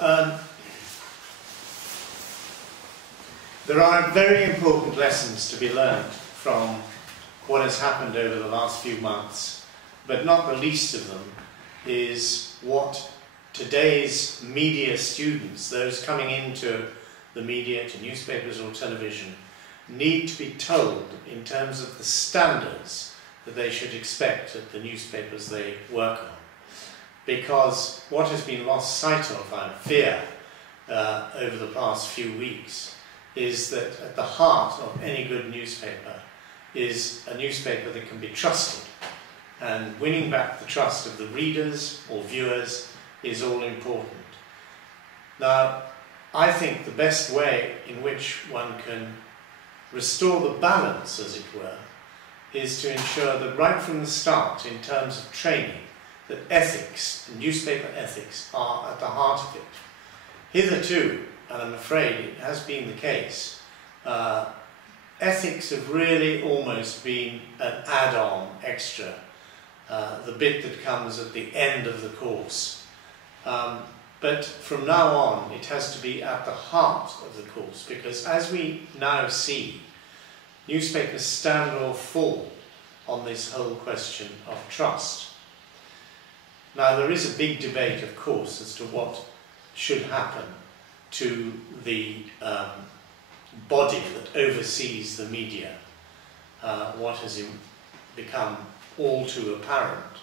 There are very important lessons to be learned from what has happened over the last few months, but not the least of them is what today's media students, those coming into the media, to newspapers or television, need to be told in terms of the standards that they should expect at the newspapers they work on. Because what has been lost sight of, I fear, over the past few weeks, is that at the heart of any good newspaper is a newspaper that can be trusted. And winning back the trust of the readers or viewers is all important. Now, I think the best way in which one can restore the balance, as it were, is to ensure that right from the start, in terms of training, that ethics, newspaper ethics, are at the heart of it. Hitherto, and I'm afraid it has been the case, ethics have really almost been an add-on extra, the bit that comes at the end of the course. But from now on, it has to be at the heart of the course, because as we now see, newspapers stand or fall on this whole question of trust. Now, there is a big debate, of course, as to what should happen to the body that oversees the media. What has become all too apparent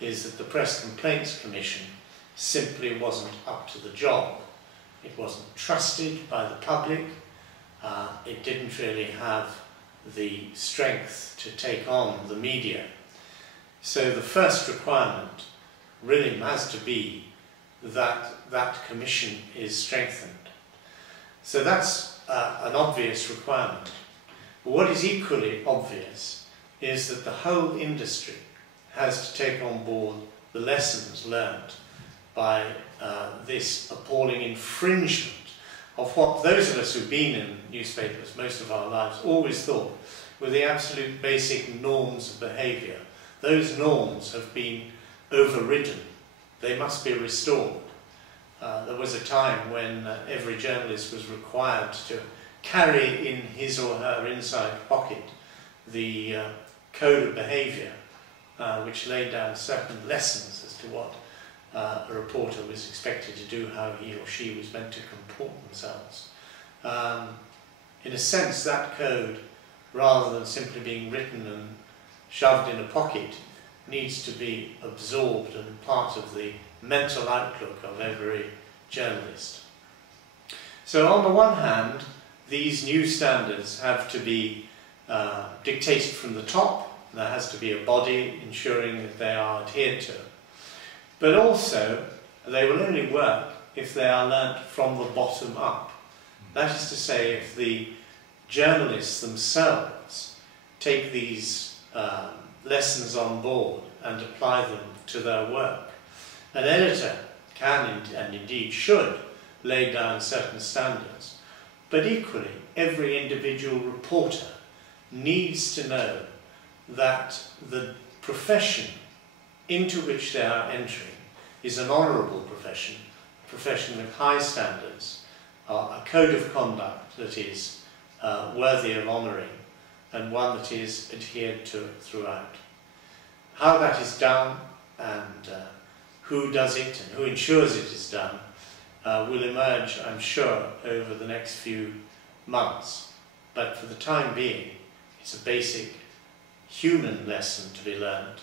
is that the Press Complaints Commission simply wasn't up to the job. It wasn't trusted by the public. It didn't really have the strength to take on the media. So the first requirement really has to be that that commission is strengthened. So that's an obvious requirement. But what is equally obvious is that the whole industry has to take on board the lessons learned by this appalling infringement of what those of us who've been in newspapers most of our lives always thought were the absolute basic norms of behaviour. Those norms have been overridden. They must be restored. There was a time when every journalist was required to carry in his or her inside pocket the code of behaviour, which laid down certain lessons as to what a reporter was expected to do, how he or she was meant to comport themselves. In a sense, that code, rather than simply being written and shoved in a pocket, needs to be absorbed and part of the mental outlook of every journalist. So on the one hand, these new standards have to be dictated from the top. There has to be a body ensuring that they are adhered to. But also, they will only work if they are learnt from the bottom up. That is to say, if the journalists themselves take these lessons on board and apply them to their work. An editor can and indeed should lay down certain standards, but equally every individual reporter needs to know that the profession into which they are entering is an honourable profession, a profession with high standards, a code of conduct that is worthy of honouring, and one that is adhered to throughout. How that is done and who does it and who ensures it is done will emerge, I'm sure, over the next few months. But for the time being, it's a basic human lesson to be learned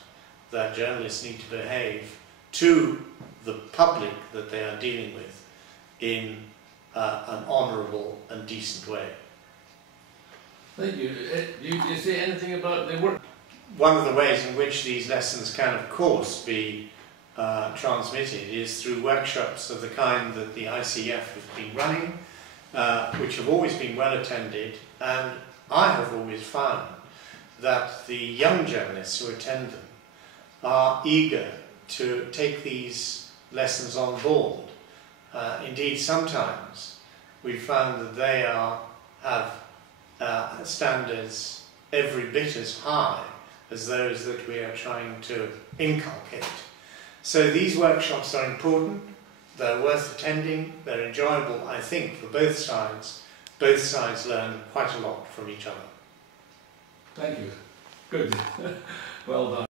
that journalists need to behave to the public that they are dealing with in an honourable and decent way. Thank you. Do you say anything about the work? One of the ways in which these lessons can, of course, be transmitted is through workshops of the kind that the ICF has been running, which have always been well attended, and I have always found that the young journalists who attend them are eager to take these lessons on board. Indeed, sometimes we've found that they have standards every bit as high as those that we are trying to inculcate. So these workshops are important. they're worth attending, they're enjoyable, I think, for both sides. Both sides learn quite a lot from each other. Thank you. Good. Well done.